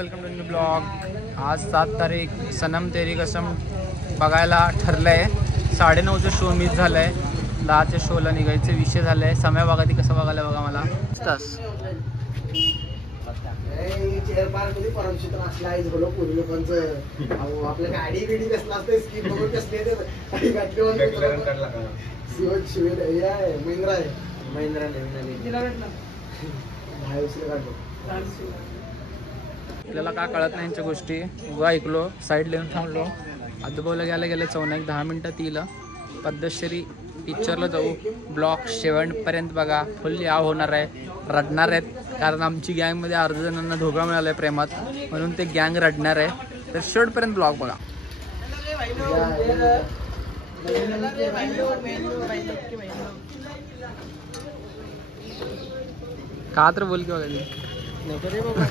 Welcome to new blog. आज 7 तारीख, सनम तेरी कसम बघायला ठरलंय। 9:30चा शो मिस झालाय, 10च्या शोला निघायचे विषय झालाय। समय बघा ती कसं बघायला बघा मला तास आपल्या गाडी बिडी कसला असतं स्कीम बघून कसले महिंद्रा आहे, महिंद्रा आपल्याला काय कळत नाही यांच्या गोष्टी। उगा ऐकलो, साईड लिहून थांबलो। आजोबाला गेले 10 मिनिटात येईल। पद्धतशीरी पिक्चरला जाऊ। ब्लॉग शेवटपर्यंत बघा, फुल याव होणार आहे, रडणार आहेत। कारण आमची गँगमध्ये अर्ध जणांना धोका मिळाला आहे प्रेमात, म्हणून ते गँग रडणार आहे। तर शेवटपर्यंत ब्लॉग बघा। का तर बोल की बघा रे बाबा,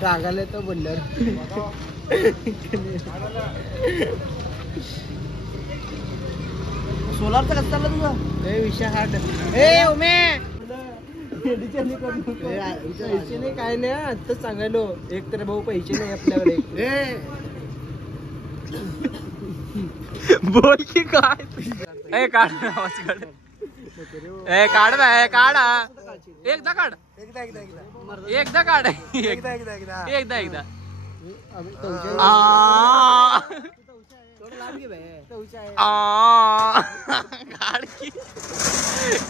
रागाला तर बोलल्यावर सोलारचा कसं चालला तुझा विषय हार्ट पैसे नाही काय नाही आताच सांगायलो। एक तर भाऊ पैसे नाही आपल्याकडे। बोल की काय काढ आवाज काढ, काढ बाय काढ, एकदा काढ, एकदा काढ, एकदा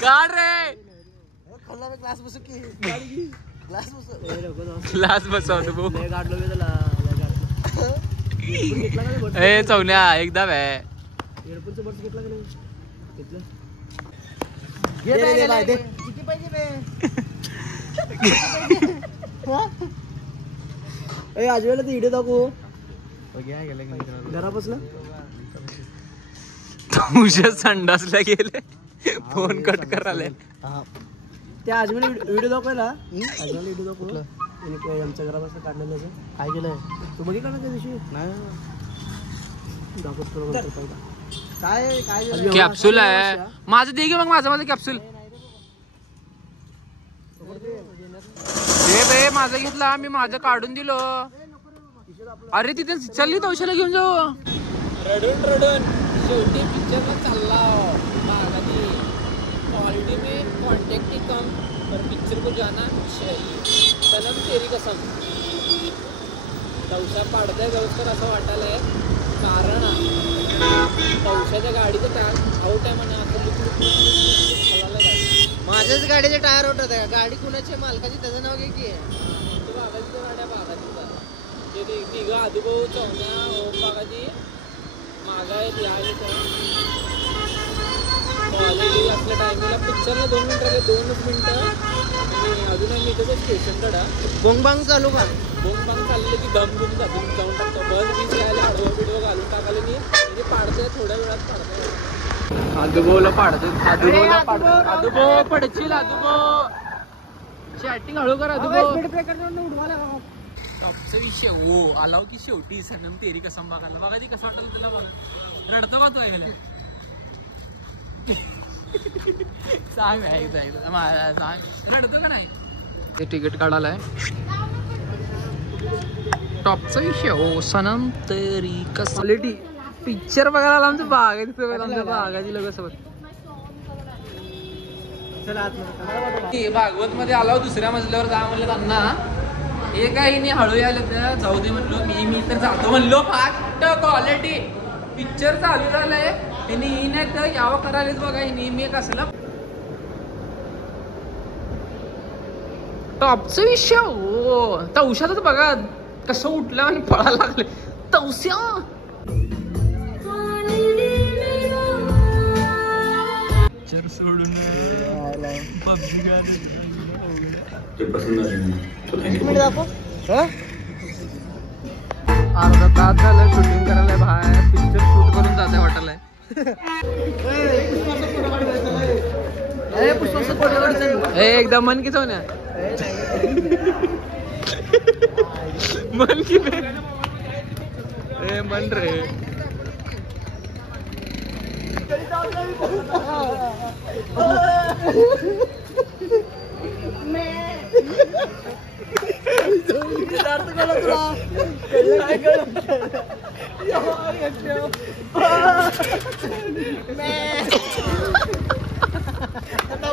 काढ रे। क्लास बसू की क्लास बसवतो भाऊ। ए चवण्या एकदा बे हेडफोनचं बर्ड्स घेतला का नाही? किती पाहिजे बे? आज वेळेला ते व्हिडिओ दाखवू घरापासून तुझ्या संडासला गेले, फोन कट करायला। त्या आजमेला व्हिडिओ दाखवायला, आजमेला व्हिडिओ दाखव आमच्या घरापासून काढलेलं काय केलंय तू बघितलं ना त्या दिवशी? नाही काय काय कॅप्सूल आहे माझं, दे गे मग माझं कॅप्सूल दे। माझं घेतला मी, माझं काढून दिलो। अरे तिथे चालली तवशाला घेऊन जाऊ। रडून शेवटी पिक्चर चालला। क्वालिटी में कॉन्टेक्ट ही कम पर पिक्चर को जाना चाहिए। सनम तेरी कसम तवशा पाडद्या गवसकर असं वाटायलंय, कारण तवशाच्या गाडीचं टायर आउट आहे म्हणा। माझ्याच गाडीचे टायर आउट होत आहे। गाडी कुणाची मालकाची त्याचं नाव घे की बागाची गाड्या बागाची ते तिघं आजोबा चवण्या बागाची मागाय कॉलेज असल्या टायमिंगला पिक्चरला 2 मिनिटं आले, 2च मिनिटं आणि अजूनही मी इथं स्टेशनकडं बोंगबांग चालू का बोंगबांग चालले की दम जाऊन टाकतो। बस बीच यायला आडवं बिडवं घालून टाकाले मी, म्हणजे पाडतोय थोड्या वेळात पाडतोय। आजोबाला पाडतोय, आजोबा पडशील, आजोबा चॅटिंग हळू कर आजोबा। टॉपचा विषय हो आलाव की शेवटी सनम तेरी कसम बघायला बघा ती कसं वाटलं तुला बघा। रडतो का तू ऐकलं? सांग रडतो का नाही? ते तिकीट काढायलाय। टॉपचा विषय हो सनम तेरी कसम। क्वालिटी पिक्चर बघायला आला आमचं आमच्या बागाची लोकांसोबत। भागवत मध्ये आलो, दुसऱ्या मजल्यावर जा म्हणलं त्यांना, हे काही नाही हळू आलं तर जाऊ दे म्हणलो मी तर जातो म्हणलो। फास्ट क्वालिटी पिक्चर चालू झालंय, त्यांनी नाही तर यावं करायलाच बघा। हे मी कसला टॉपचा विषय हो। तवशातच बघा कसं उठलं आणि पळायला लागले तवश्या। पिक्चर सोडून अर्धा तास झालं शूटिंग करायला बाहेर, पिक्चर शूट करून जाते वाटायलाय। एकदम मन की चवण्या मन की मन रे अर्थ कळलं तुला? काय कळलं? आता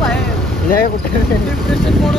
बाहेर डिप्रेशन मोड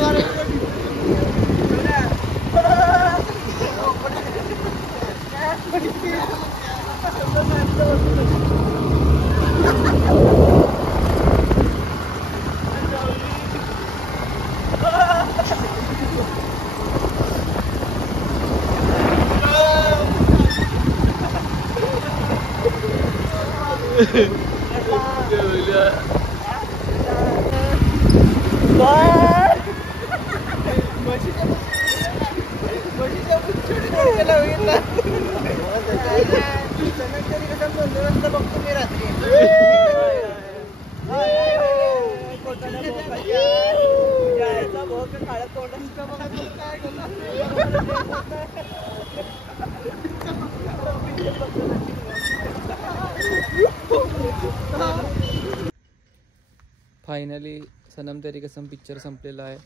फायनली सनम तेरी कसम पिक्चर संपलेला आहे.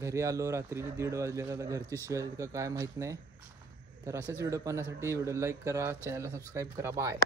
घरी आलो रात्रीचे 1:30 वाजले. आता घरची शिवाय का काय माहीत नाही. तर असेच व्हिडिओ पाहण्यासाठी व्हिडिओ लाईक करा, चॅनलला सबस्क्राईब करा. बाय.